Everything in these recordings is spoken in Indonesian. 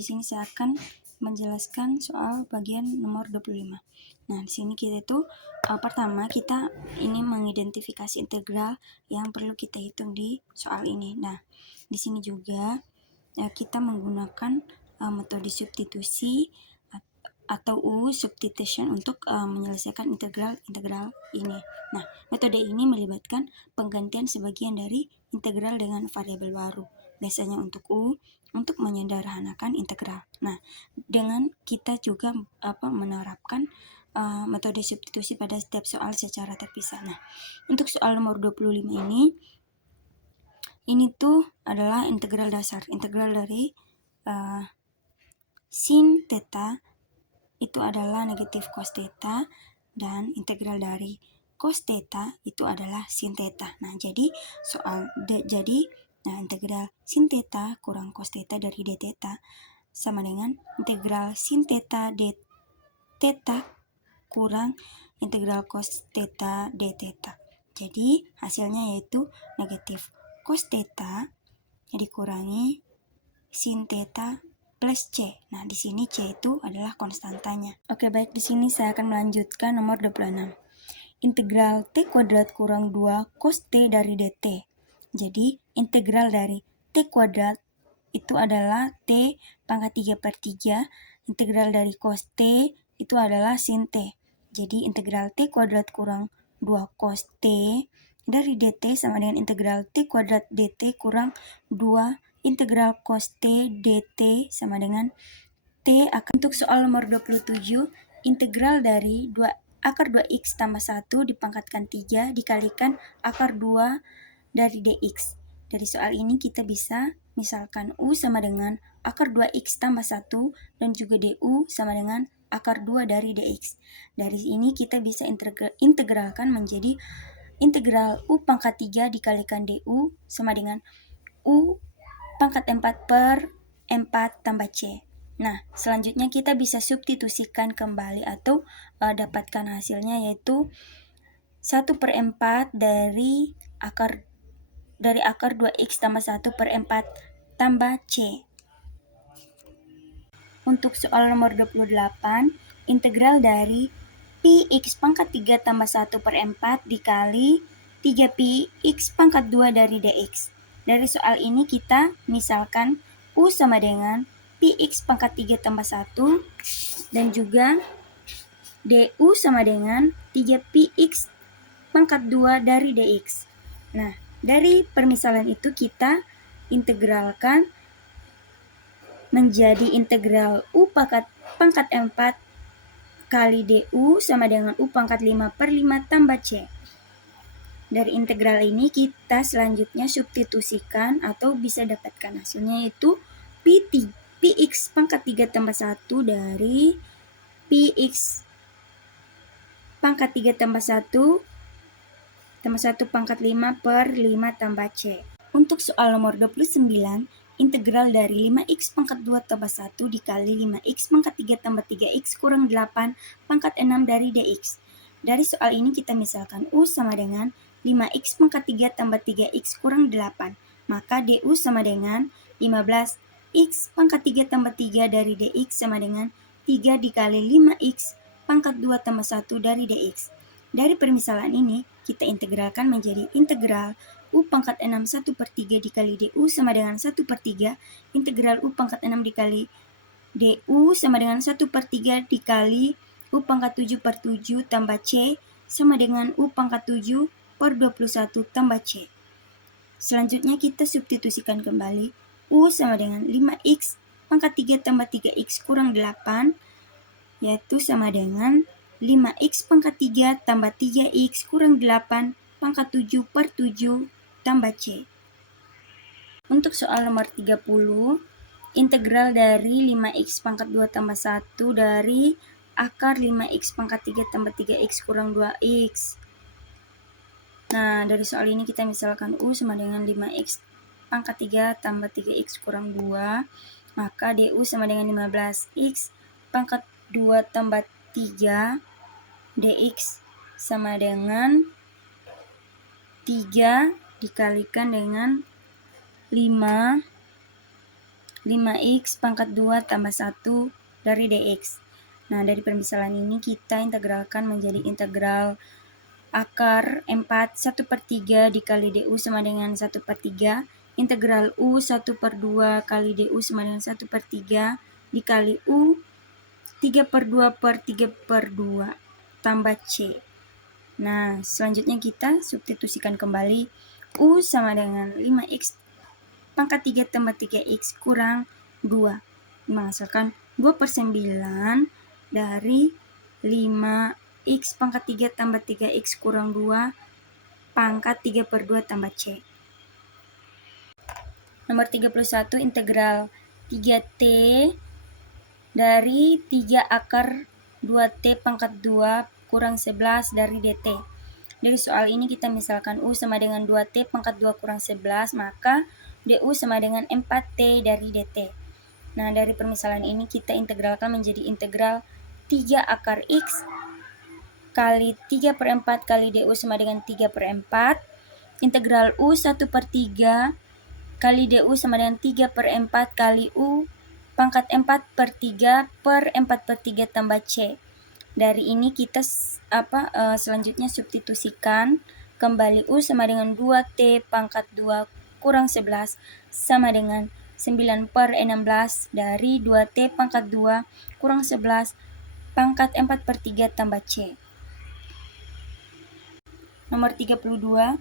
di sini saya akan menjelaskan soal bagian nomor 25. Nah, di sini kita itu pertama kita ini mengidentifikasi integral yang perlu kita hitung di soal ini. Nah, di sini juga kita menggunakan metode substitusi atau substitution untuk menyelesaikan integral ini. Nah, metode ini melibatkan penggantian sebagian dari integral dengan variabel baru. Biasanya untuk untuk menyederhanakan integral. Nah, dengan kita juga menerapkan metode substitusi pada setiap soal secara terpisah. Nah, untuk soal nomor 25 ini tuh adalah integral dasar. Integral dari sin theta itu adalah negatif cos theta, dan integral dari cos theta itu adalah sin theta. Nah, jadi integral sin theta kurang cos theta dari d theta sama dengan integral sin theta d theta kurang integral cos theta d theta. Jadi hasilnya yaitu negatif cos theta dikurangi sin theta plus C. Nah, di sini C itu adalah konstantanya. Oke, baik, di sini saya akan melanjutkan nomor 26. Integral T kuadrat kurang 2 cos T dari dt. Jadi, integral dari T kuadrat itu adalah T pangkat 3/3. Integral dari cos T itu adalah sin T. Jadi, integral T kuadrat kurang 2 cos T dari dt sama dengan integral T kuadrat dt kurang 2 integral cos T dt sama dengan T akan. Untuk soal nomor 27, integral dari akar 2x tambah 1 dipangkatkan 3 dikalikan akar 2 dari dx. Dari soal ini kita bisa misalkan U sama dengan akar 2x tambah 1 dan juga du sama dengan akar 2 dari dx. Dari ini kita bisa integralkan menjadi integral U pangkat 3 dikalikan du sama dengan U pangkat 4/4 tambah C. Nah, selanjutnya kita bisa substitusikan kembali atau dapatkan hasilnya yaitu 1/4 dari akar 2x tambah 1/4 tambah C. Untuk soal nomor 28, integral dari pi x pangkat 3 tambah 1/4 dikali 3pi x pangkat 2 dari dx. Dari soal ini kita misalkan U sama dengan pi x pangkat 3 tambah 1 dan juga du sama dengan 3pi x pangkat 2 dari dx. Nah, dari permisalan itu kita integralkan menjadi integral U pangkat 4 kali du sama dengan U pangkat 5/5 tambah C. Dari integral ini kita selanjutnya substitusikan atau bisa dapatkan hasilnya yaitu pi x pangkat 3 tambah 1 dari pi x pangkat 3 tambah 1 pangkat 5/5 tambah C. Untuk soal nomor 29, integral dari 5x pangkat 2 tambah 1 dikali 5x pangkat 3 tambah 3x kurang 8 pangkat 6 dari dx. Dari soal ini kita misalkan U sama dengan 5x pangkat 3 tambah 3x kurang 8. Maka du sama dengan 15x pangkat 3 tambah 3 dari dx sama dengan 3 dikali 5x pangkat 2 tambah 1 dari dx. Dari permisalan ini, kita integralkan menjadi integral U pangkat 6 1/3 dikali du sama dengan 1/3. Integral U pangkat 6 dikali du sama dengan 1/3 dikali U pangkat 7/7 tambah C sama dengan U pangkat 7/21 tambah C. Selanjutnya kita substitusikan kembali. U sama dengan 5x pangkat 3 tambah 3x kurang 8 yaitu sama dengan 5x pangkat 3 tambah 3x kurang 8 pangkat 7/7 tambah C. Untuk soal nomor 30, integral dari 5x pangkat 2 tambah 1 dari akar 5x pangkat 3 tambah 3x kurang 2x. Nah, dari soal ini kita misalkan U sama dengan 5x pangkat 3 tambah 3x kurang 2, maka du sama dengan 15x pangkat 2 tambah 3 dx sama dengan 3 dikalikan dengan 5 5x pangkat 2 tambah 1 dari dx. Nah, dari permisalan ini kita integralkan menjadi integral akar 4 1/3 dikali du sama dengan 1/3. Integral u 1/2 kali du sama dengan 1/3 dikali u 3/2/3/2 tambah c. Nah, selanjutnya kita substitusikan kembali. U sama dengan 5x pangkat 3 tambah 3x kurang 2. Menghasilkan 2/9 dari 5x pangkat 3 tambah 3x kurang 2 pangkat 3/2 tambah c. Nomor 31, integral 3t dari 3 akar 2t pangkat 2 kurang 11 dari dt. Dari soal ini kita misalkan U sama dengan 2t pangkat 2 kurang 11, maka du sama dengan 4t dari dt. Nah, dari permisalan ini kita integralkan menjadi integral 3 akar x kali 3/4 kali du sama dengan 3/4. Integral u 1/3 kali du sama dengan 3/4 kali u pangkat 4/3 per 4/3 tambah c. Dari ini kita selanjutnya substitusikan kembali u sama dengan 2t pangkat 2 kurang 11 sama dengan 9/16 dari 2t pangkat 2 kurang 11 pangkat 4/3 tambah c. Nomor 32,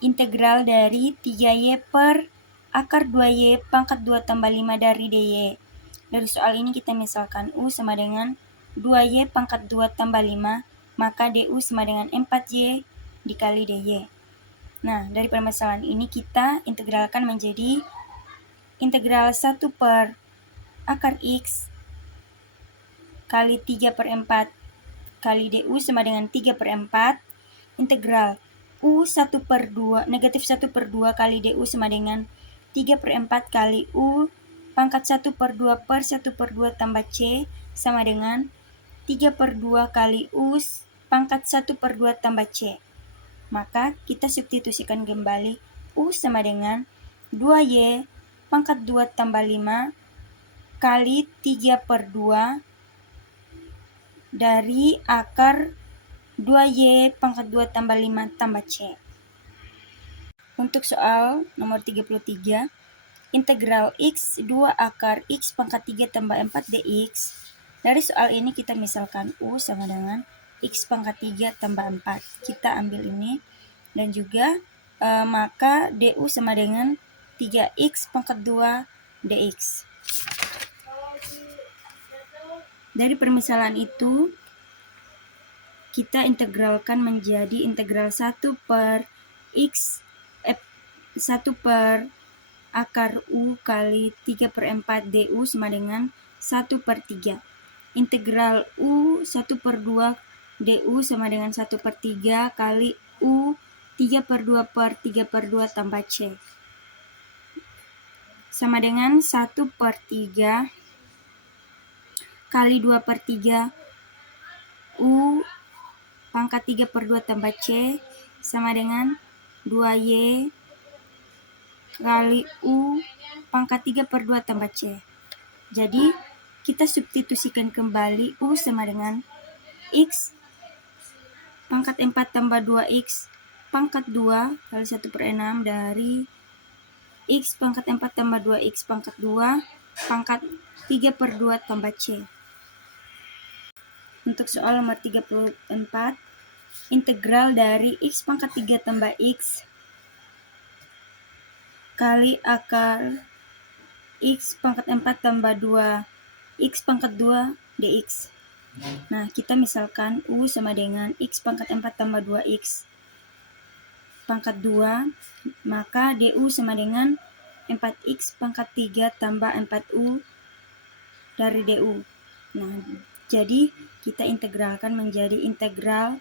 integral dari 3y per akar 2y pangkat 2 tambah 5 dari dy. Dari soal ini kita misalkan u sama dengan 2y pangkat 2 tambah 5, maka du sama dengan 4y dikali dy. Nah, dari permasalahan ini kita integralkan menjadi integral 1 per akar x kali 3/4 kali du sama dengan 3/4. Integral u 1/2 negatif 1/2 kali du sama dengan 3/4 kali u pangkat 1/2 per 1/2 tambah c sama dengan 3/2 kali u pangkat 1/2 tambah c. Maka kita substitusikan kembali u sama dengan 2y pangkat 2 tambah 5 kali 3/2 dari akar 2y pangkat 2 tambah 5 tambah c. Untuk soal nomor 33, integral x 2 akar x pangkat 3 tambah 4 dx. Dari soal ini kita misalkan u sama dengan x pangkat 3 tambah 4. Kita ambil ini dan juga maka du sama dengan 3x pangkat 2 dx. Dari permisalan itu kita integralkan menjadi integral 1 per x 1 per akar u kali 3/4 du sama dengan 1/3. Integral u 1/2 du sama dengan 1/3 kali u 3/2 per 3/2 tambah c. Sama dengan 1/3 kali 2/3 u pangkat 3/2 tambah c sama dengan 2y kali u pangkat 3/2 tambah c. Jadi kita substitusikan kembali u sama dengan x pangkat 4 tambah 2x pangkat 2 kali 1/6 dari x pangkat 4 tambah 2x pangkat 2 pangkat 3/2 tambah c. Untuk soal nomor 34, integral dari x pangkat 3 tambah x kali akar x pangkat 4 tambah 2 x pangkat 2 dx. Nah, kita misalkan u sama dengan x pangkat 4 tambah 2x pangkat 2, maka du sama dengan 4x pangkat 3 tambah 4u dari du. Nah, jadi kita integralkan menjadi integral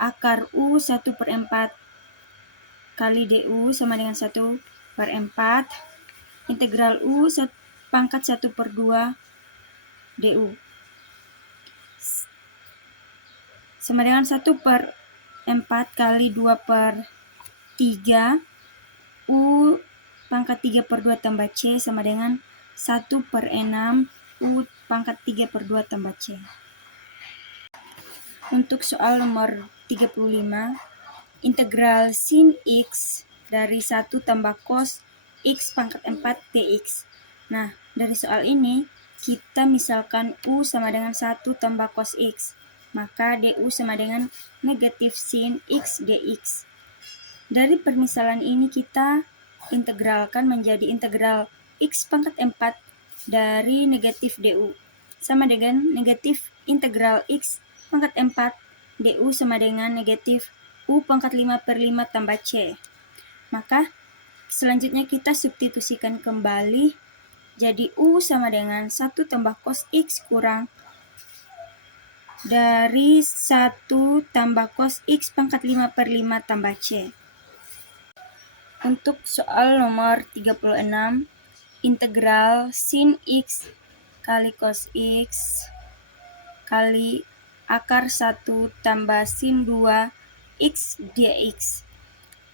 akar u 1/4 kali du sama dengan 1/4 integral u pangkat 1/2 du sama dengan 1/4 kali 2/3 u pangkat 3/2 tambah c sama dengan 1/6 U pangkat 3/2 tambah C. Untuk soal nomor 35, integral sin X dari 1 tambah cos X pangkat 4 dx. Nah, dari soal ini, kita misalkan U sama dengan 1 tambah cos X. Maka du sama dengan negatif sin X dx. Dari permisalan ini kita integralkan menjadi integral X pangkat 4 dari negatif du. Sama dengan negatif integral X pangkat 4 du sama dengan negatif U pangkat 5/5 tambah C. Maka selanjutnya kita substitusikan kembali, jadi U sama dengan 1 tambah cos X kurang dari 1 tambah cos X pangkat 5/5 tambah C. Untuk soal nomor 36, integral sin X kali cos X kali akar 1 tambah sin 2 X dx.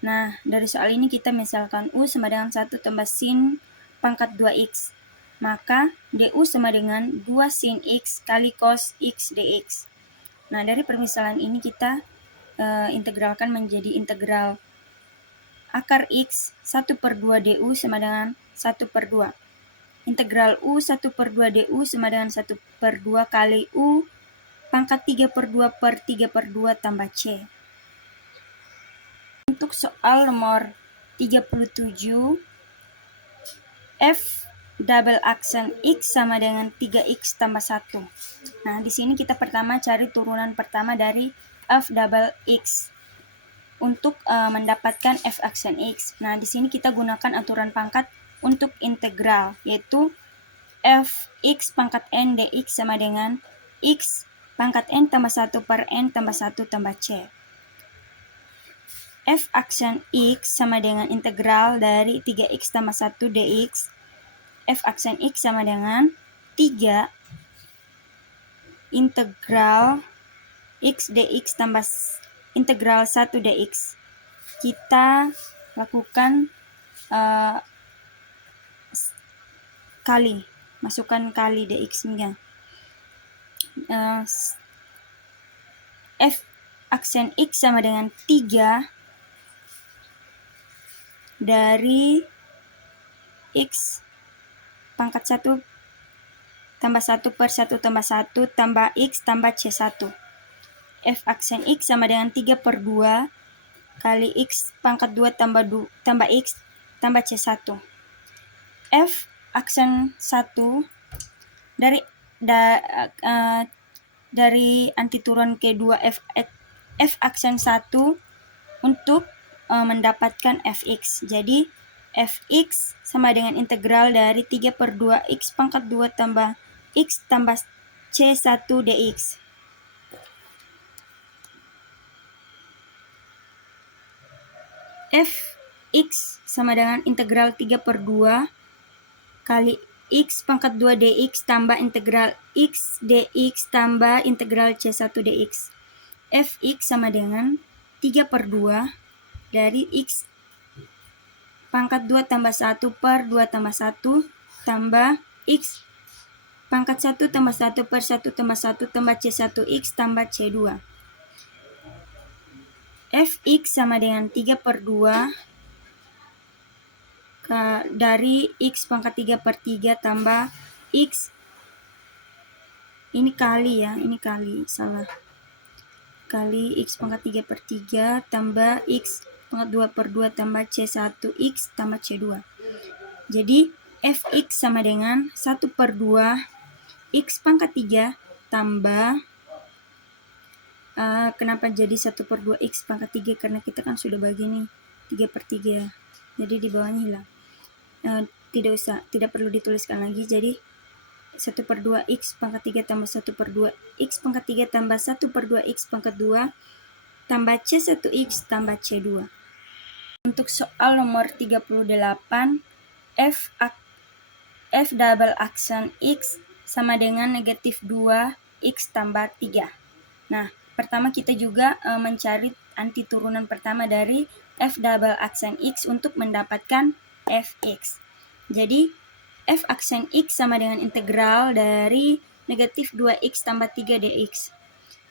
Nah, dari soal ini kita misalkan U sama dengan 1 tambah sin pangkat 2x. Maka du sama dengan 2 sin X kali cos X dx. Nah, dari permisalan ini kita integralkan menjadi integral akar X 1/2 du sama dengan 1/2. Integral U 1/2 du sama dengan 1/2 kali U pangkat 3/2/3/2 tambah C. Untuk soal nomor 37, F double aksen X sama dengan 3X tambah 1. Nah, di sini kita pertama cari turunan pertama dari F double X untuk mendapatkan F aksen X. Nah, di sini kita gunakan aturan pangkat untuk integral, yaitu Fx pangkat N dx sama dengan X pangkat N tambah 1/N tambah 1 tambah C. F aksen X sama dengan integral dari 3X tambah 1 dx. F aksen X sama dengan 3 integral X dx tambah integral 1 dx. Kita lakukan kali, masukkan kali dx-nya. F aksen X sama dengan 3 dari X pangkat 1 tambah 1/1 tambah 1 tambah X tambah C1. F aksen X sama dengan 3/2 kali X pangkat 2 tambah X tambah C1. F aksen 1 dari antituron kedua F aksen 1 untuk mendapatkan Fx. Jadi Fx sama dengan integral dari 3/2 X pangkat 2 tambah X tambah C1 dx. Fx sama dengan integral 3/2 kali X pangkat 2 dx tambah integral X dx tambah integral C1 dx. Fx sama dengan 3/2 dari X pangkat 2 tambah 1/2 tambah 1 tambah X pangkat 1 tambah 1/1 tambah 1 tambah C1X tambah C2. Fx sama dengan 3/2 dari X pangkat 3/3 tambah X, ini kali ya, ini kali, salah, kali X pangkat 3/3 tambah X pangkat 2/2 tambah C1X tambah C2. Jadi Fx sama dengan 1/2 X pangkat 3 tambah kenapa jadi 1/2 X pangkat 3? Karena kita kan sudah bagi nih 3/3, jadi di bawahnya hilang. Tidak perlu dituliskan lagi. Jadi 1/2 X pangkat 3 tambah 1/2 X pangkat 3 tambah 1/2 X pangkat 2 tambah C1X tambah C2. Untuk soal nomor 38, F double aksen X sama dengan negatif 2 X tambah 3. Nah, pertama kita juga mencari antiturunan pertama dari F double aksen X untuk mendapatkan Fx. Jadi f aksen x sama dengan integral dari negatif 2x tambah 3 dx.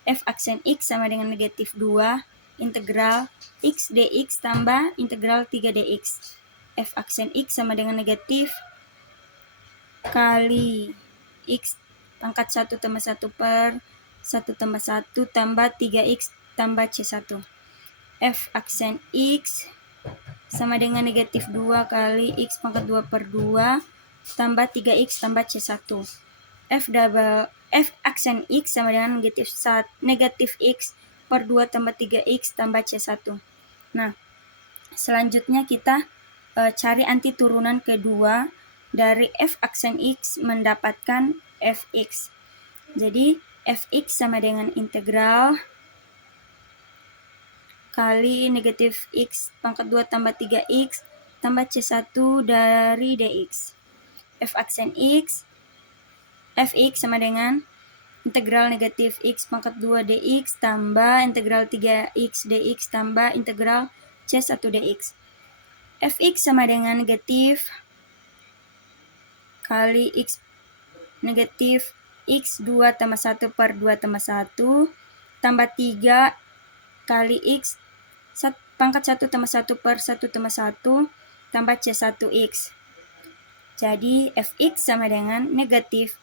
F aksen x sama dengan negatif 2 integral x dx tambah integral 3 dx. F aksen x sama dengan negatif kali x pangkat 1 tambah 1 per 1 tambah 1 tambah 3x tambah C1. F aksen x sama dengan negatif 2 kali x pangkat 2 per 2 tambah 3x tambah C1. F aksen x sama dengan negatif x per 2 tambah 3x tambah C1. Nah, selanjutnya kita cari anti turunan kedua dari f aksen x mendapatkan fx. Jadi fx sama dengan integral kali negatif x pangkat 2 tambah 3x tambah C1 dari dx. F aksen x, fx sama dengan integral negatif x pangkat 2 dx tambah integral 3x dx tambah integral C1 dx. Fx sama dengan negatif kali x negatif x 2 tambah 1 per 2 tambah 1 tambah 3 kali x pangkat 1 tambah 1 per 1 tambah 1 tambah C1x. Jadi fx sama dengan negatif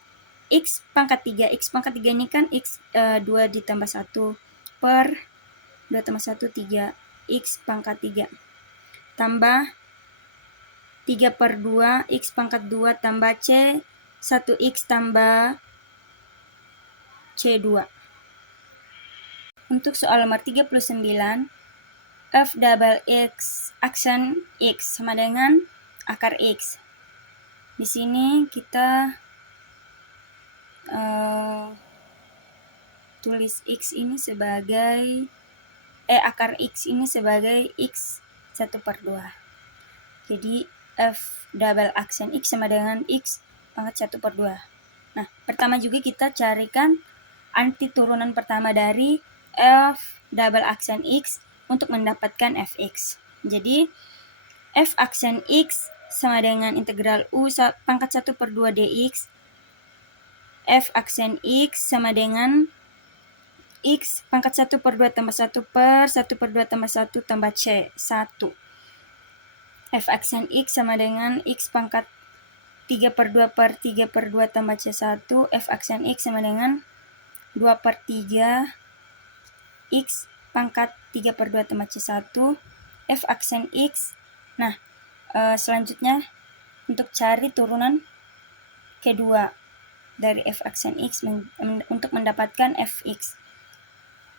x pangkat 3. X pangkat 3 ini kan x 2 ditambah 1 per 2 tambah 1 3 x pangkat 3 tambah 3 per 2 x pangkat 2 tambah C 1x tambah C2. Untuk soal nomor 39, f double x aksen x sama dengan akar x. Di sini kita tulis x ini sebagai akar x ini sebagai x 1 per 2. Jadi f double aksen x sama dengan x pangkat 1 per 2. Nah, pertama juga kita carikan anti turunan pertama dari f double aksen x untuk mendapatkan fx. Jadi f aksen x sama dengan integral u pangkat 1 per 2 dx. F aksen x sama dengan x pangkat 1 per 2 tambah 1 per 1 per 2 tambah 1 tambah C1. F aksen x sama dengan x pangkat 3 per 2 per 3 per 2 tambah C1. F aksen x sama dengan 2 per 3 x pangkat 3 per 2 tambah C1. F aksen x. Nah, selanjutnya untuk cari turunan kedua dari f aksen x untuk mendapatkan fx.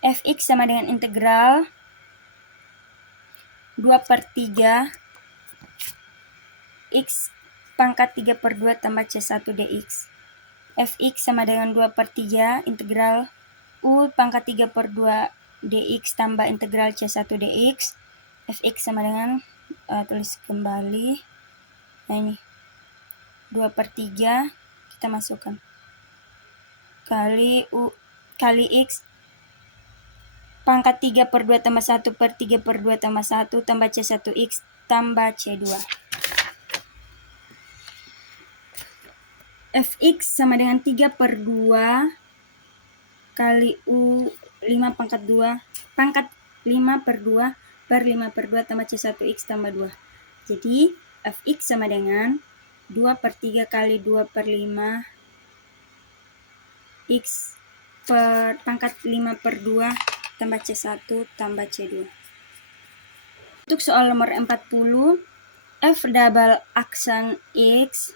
Fx sama dengan integral 2 per 3 x pangkat 3 per 2 tambah C1 dx. Fx sama dengan 2 per 3 integral u pangkat 3 per 2 dx tambah integral C1 dx. Fx sama dengan tulis kembali. Nah, ini 2 per 3 kita masukkan kali u kali x pangkat 3 per 2 tambah 1 per 3 per 2 tambah 1 tambah C1x tambah C2. Fx sama dengan 3 per 2 kali u 5 pangkat 2 pangkat 5 per 2 per 5 per 2 tambah C1x tambah 2. Jadi fx sama dengan 2 per 3 kali 2 per 5 x per pangkat 5 per 2 tambah C1 tambah C2. Untuk soal nomor 40, f double aksen x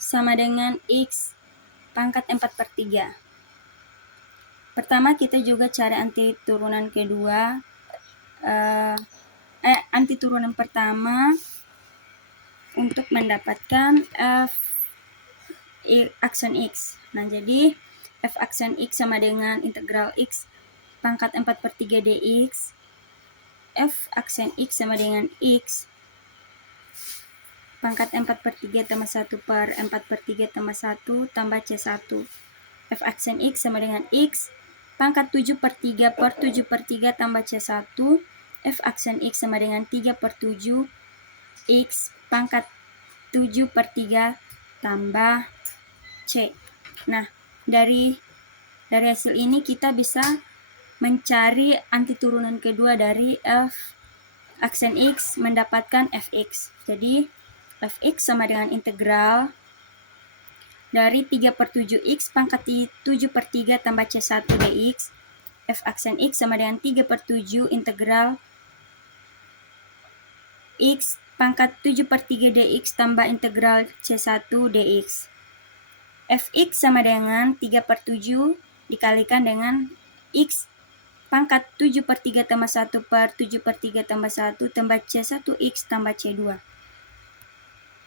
sama dengan x pangkat 4 per 3. Pertama kita juga cari anti turunan kedua. Anti turunan pertama untuk mendapatkan f aksen x. Nah, jadi f aksen x sama dengan integral x pangkat 4 per 3 dx. F aksen x sama dengan x pangkat 4 per 3 tambah 1 per 4 per 3 tambah 1 tambah C1. F aksen x sama dengan x pangkat 7 per 3 per 7 per 3 tambah C1. F aksen x sama dengan 3 per 7 x pangkat 7 per 3 tambah C. Nah, dari hasil ini kita bisa mencari antiturunan kedua dari f aksen X mendapatkan fx. Jadi fx sama dengan integral dari 3/7x pangkat 7/3 tambah C1 dx. F aksen X sama dengan 3/7 integral X pangkat 7/3 dx tambah integral C1 dx. Fx sama dengan 3/7 dikalikan dengan X pangkat 7/3 tambah 1/7/3 tambah 1 tambah C1X tambah C2.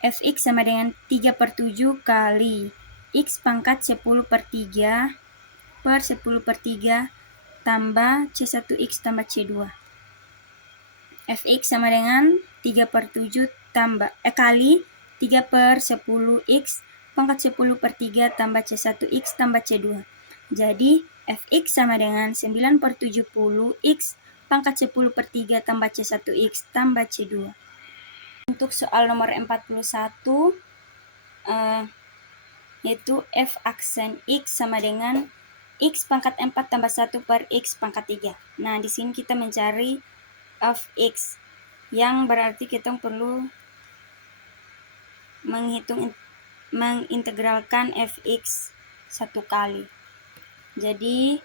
Fx sama dengan 3/7 kali X pangkat 10/3 per 10/3 tambah C1X tambah C2. Fx sama dengan 3/7 kali 3/10X pangkat 10/3 tambah C1X tambah C2. Jadi Fx sama dengan 9/70X pangkat 10/3 tambah C1X tambah C2. Untuk soal nomor 41, yaitu F aksen X sama dengan X pangkat 4 tambah 1 per X pangkat 3. Nah, di sini kita mencari Fx, yang berarti kita perlu mengintegralkan Fx satu kali. Jadi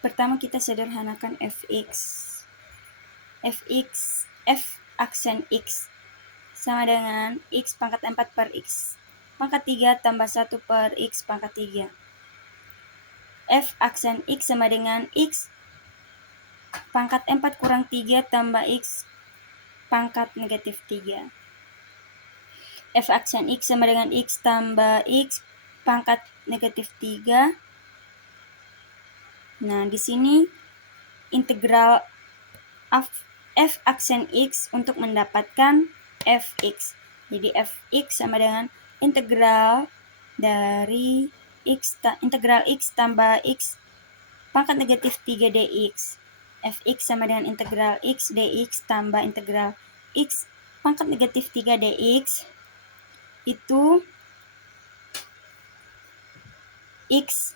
pertama kita sederhanakan Fx. F aksen X sama dengan X pangkat 4 per X pangkat 3 tambah 1 per X pangkat 3. F aksen X sama dengan X pangkat 4 kurang 3 tambah X pangkat negatif 3. F aksen X sama dengan X tambah X pangkat negatif 3. Nah, di sini integral F aksen X untuk mendapatkan Fx. Jadi Fx sama dengan integral dari integral X tambah X pangkat negatif 3 dx. Fx sama dengan integral X dx tambah integral X pangkat negatif 3 dx. Itu X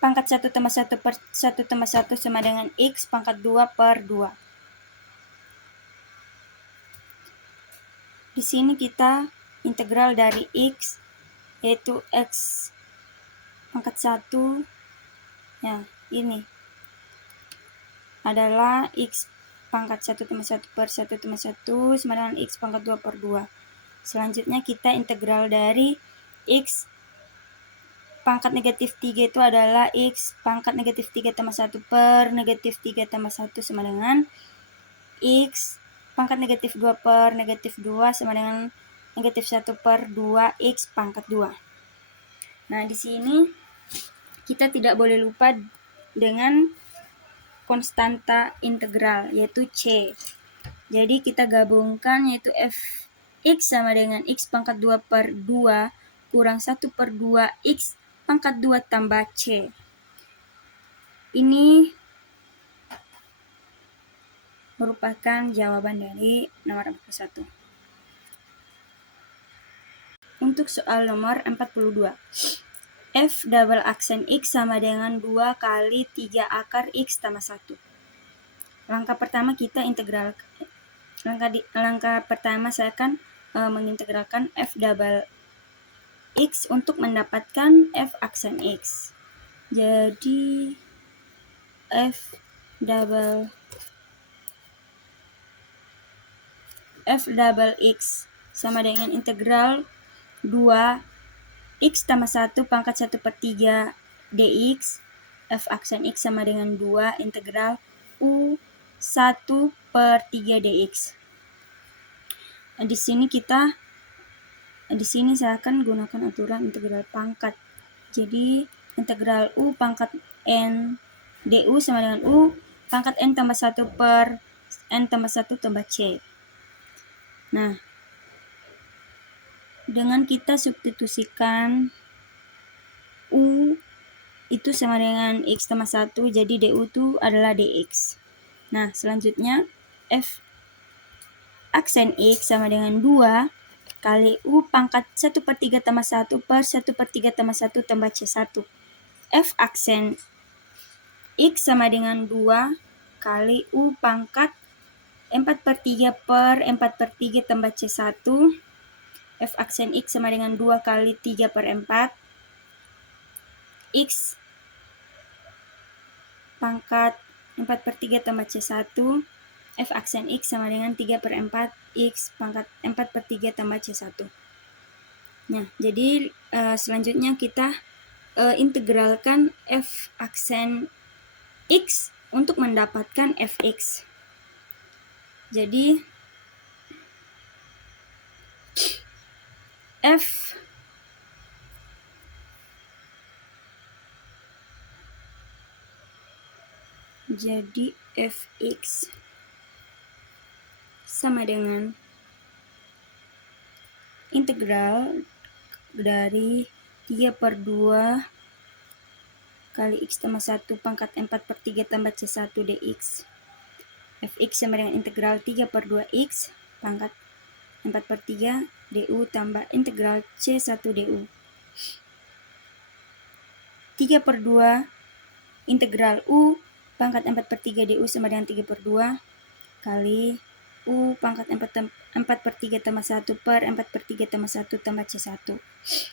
pangkat 1 tambah 1 per 1 tambah 1 sama dengan X pangkat 2 per 2. Di sini kita integral dari X, yaitu X pangkat 1, ya ini adalah X pangkat 1 tambah 1 per 1 tambah 1 sama dengan X pangkat 2 per 2. Selanjutnya kita integral dari X pangkat negatif 3 itu adalah X pangkat negatif 3 tambah 1 per negatif 3 tambah 1 sama dengan X pangkat negatif 2 per negatif 2 sama dengan negatif 1 per 2 X pangkat 2. Nah, di sini kita tidak boleh lupa dengan konstanta integral, yaitu C. Jadi kita gabungkan, yaitu Fx sama dengan X pangkat 2 per 2 kurang 1 per 2 X pangkat 2 tambah C. Ini merupakan jawaban dari nomor 41. Untuk soal nomor 42. F double aksen X sama dengan 2 kali 3 akar X tambah 1. Langkah pertama kita integral. Langkah pertama saya akan mengintegralkan F double X untuk mendapatkan F aksen X. Jadi F double X sama dengan integral 2 X tambah 1 pangkat 1 per 3 dx. F aksen X sama dengan 2 integral U 1 per 3 dx. Di sini saya akan gunakan aturan integral pangkat. Jadi integral U pangkat N du sama dengan U pangkat N tambah 1 per N tambah 1 tambah C. Nah, dengan kita substitusikan U itu sama dengan X tambah 1, jadi du itu adalah dx. Nah, selanjutnya F aksen X sama dengan 2 kali U pangkat 1/3 tambah 1 per 1/3 tambah 1 tambah C1. F aksen X sama dengan 2 kali U pangkat 4/3 per 4/3 tambah C1. F aksen X sama dengan 2 kali 3/4. X pangkat 4/3 tambah C1. F aksen X sama dengan 3/4 X pangkat 4/3 tambah C1. Nah, jadi selanjutnya kita integralkan F aksen X untuk mendapatkan Fx. Jadi F Fx sama dengan integral dari 3/2 kali X tambah 1 pangkat 4/3 tambah C1 dx. Fx sama dengan integral 3/2 X pangkat 4/3 du tambah integral C1 du. 3/2 integral U pangkat 4/3 du sama dengan 3/2 kali U pangkat 4/3 tambah 1 per 4/3 tambah 1 tambah C1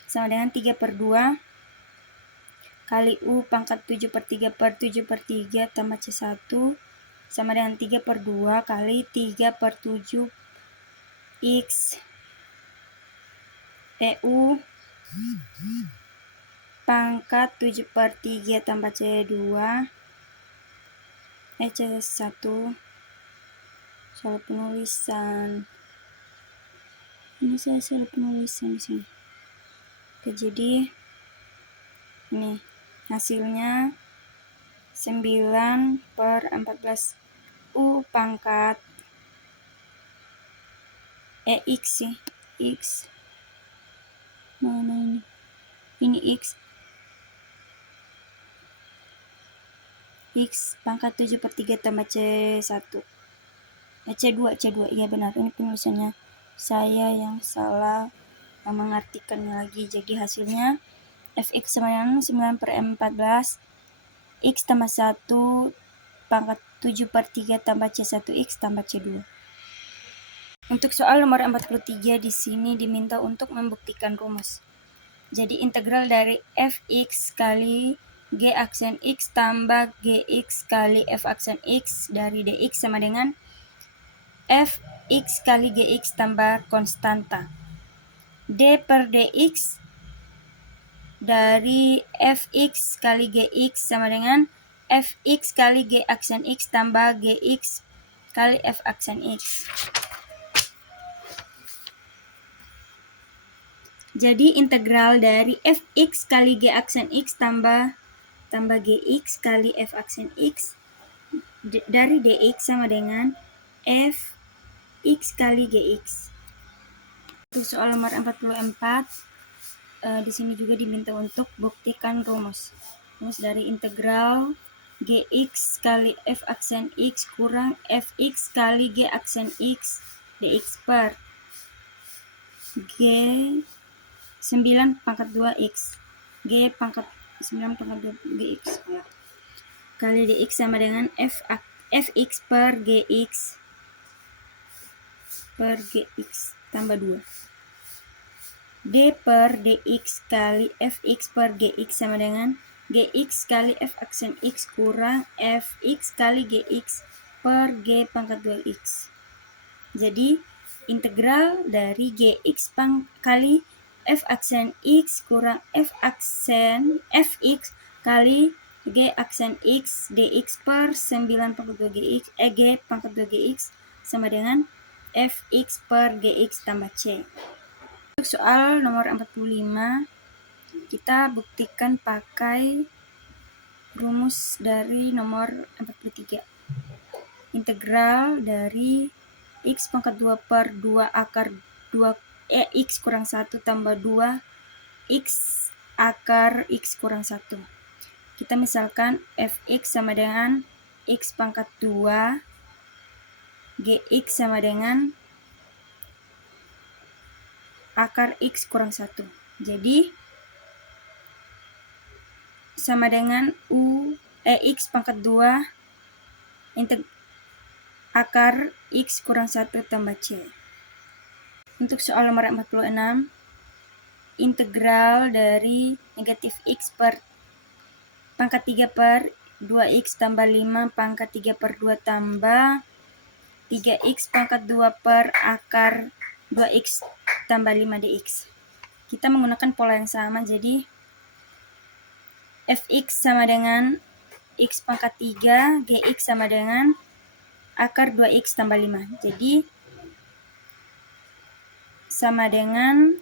sama dengan 3/2 kali U pangkat 7/3 per 7/3 tambah C1 sama dengan 3/2 kali 3/7 X EU pangkat 7/3 tambah C2 C1 salah penulisan. Ini saya salah penulisan di sini. Oke, jadi ini hasilnya 9/14 U pangkat X sih. X mana ini X pangkat 7/3 tambah C1 C2 iya benar, ini penulisannya saya yang salah mengartikannya lagi. Jadi hasilnya Fx sama dengan 9/14 X tambah 1 pangkat 7/3 tambah C1X tambah C2. Untuk soal nomor 43 di sini diminta untuk membuktikan rumus. Jadi integral dari Fx kali G aksen X tambah Gx kali F aksen X dari dx sama dengan Fx kali Gx tambah konstanta. D per dx dari Fx kali Gx sama dengan Fx kali G aksen X tambah Gx kali F aksen X. Jadi integral dari Fx kali G aksen X tambah Gx kali F aksen X dari dx sama dengan Fx kali Gx. Untuk soal nomor 44 di sini juga diminta untuk buktikan rumus. Rumus dari integral Gx kali F aksen X kurang Fx kali G aksen X dx per G 9/2 X G pangkat 9/2 Gx kali dx sama dengan Fx per Gx tambah 2. D per dx kali Fx per Gx sama dengan Gx kali F aksen X kurang Fx kali Gx per G pangkat 2X. Jadi integral dari Gx kali F aksen X kurang F aksen Fx kali G aksen X dx per 9/2 Gx G pangkat 2Gx sama dengan Fx per Gx tambah C. Untuk soal nomor 45 kita buktikan pakai rumus dari nomor 43. Integral dari X pangkat 2 per 2 akar 2 X kurang 1 tambah 2 X akar X kurang 1. Kita misalkan Fx sama dengan X pangkat 2 Gx sama dengan akar X kurang 1. Jadi sama dengan X pangkat 2 akar X kurang 1 tambah C. Untuk soal nomor 46, integral dari negatif X per pangkat 3 per 2X tambah 5 pangkat 3 per 2 tambah 3X pangkat 2 per akar 2X tambah 5 dx. Kita menggunakan pola yang sama, jadi Fx sama dengan X pangkat 3, Gx sama dengan akar 2X tambah 5. Jadi sama dengan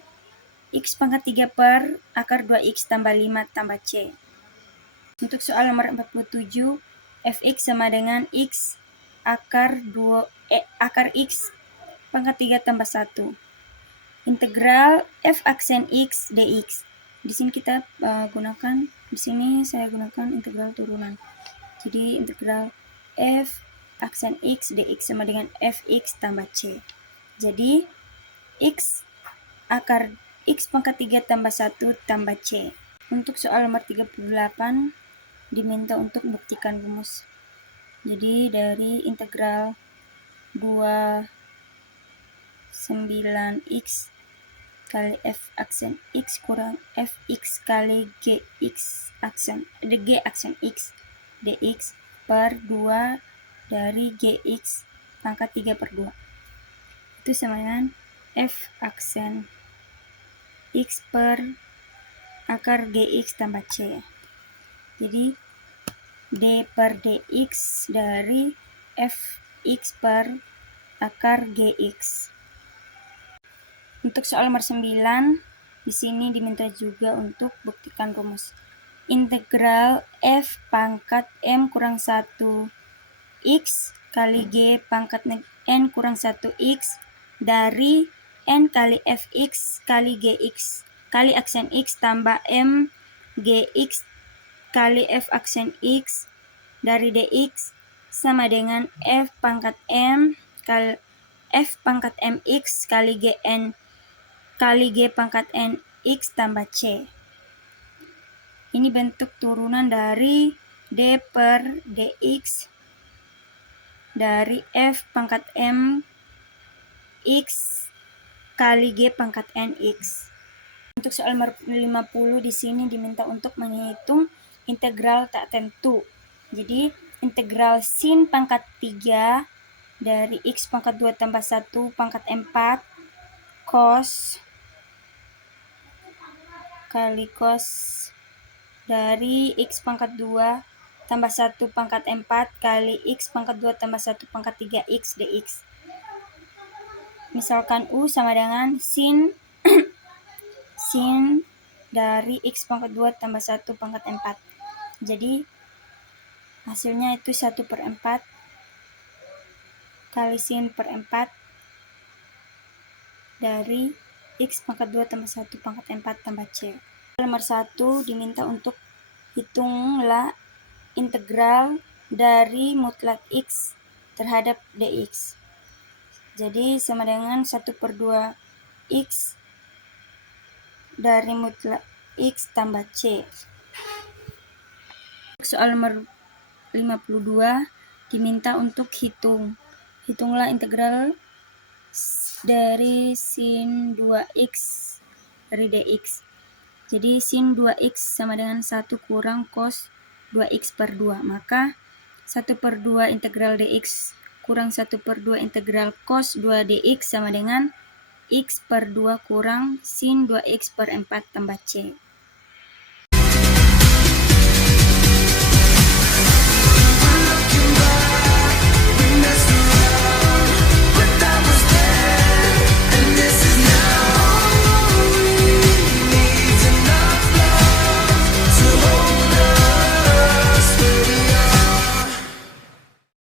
X pangkat 3 per akar 2X tambah 5 tambah C. Untuk soal nomor 47, Fx sama dengan X akar X pangkat 3 tambah 1. Integral F aksen X dx. Di sini kita saya gunakan integral turunan. Jadi integral F aksen X dx sama dengan Fx tambah C. Jadi X akar X pangkat 3 tambah 1 tambah C. Untuk soal nomor 38, diminta untuk buktikan rumus. Jadi dari integral 29x kali F aksen X kurang Fx kali Gx aksen X dx per 2 dari Gx pangkat 3 per 2. Itu sama dengan F aksen X per akar Gx tambah C. Jadi D per Dx dari Fx per akar Gx. Untuk soal nomor 9, di sini diminta juga untuk buktikan rumus. Integral F pangkat M kurang 1 X kali G pangkat N kurang 1 X dari N kali Fx kali Gx kali aksen X tambah M Gx kali F aksen X dari Dx sama dengan F pangkat M kali F pangkat Mx kali Gn kali G pangkat Nx tambah C. Ini bentuk turunan dari D per Dx dari F pangkat M X kali G pangkat Nx. Untuk soal nomor 50 di sini diminta untuk menghitung integral tak tentu. Jadi integral sin pangkat 3 dari X pangkat 2 tambah 1 pangkat 4 cos kali cos dari X pangkat 2 tambah 1 pangkat 4 kali X pangkat 2 tambah 1 pangkat 3X dx. Misalkan U sama dengan sin sin dari X pangkat 2 tambah 1 pangkat 4. Jadi hasilnya itu 1 per 4 kali sin per 4 dari X pangkat 2 tambah 1 pangkat 4 tambah C. Nomor 1 diminta untuk hitunglah integral dari mutlak X terhadap dx. Jadi sama dengan 1 per 2 X dari mutlak X tambah C. Soal nomor 52 diminta untuk hitunglah integral dari sin 2x dari dx. Jadi sin 2x sama dengan 1 kurang cos 2x per 2. Maka 1 per 2 integral dx kurang 1 per 2 integral cos 2 dx sama dengan x per 2 kurang sin 2x per 4 tambah C.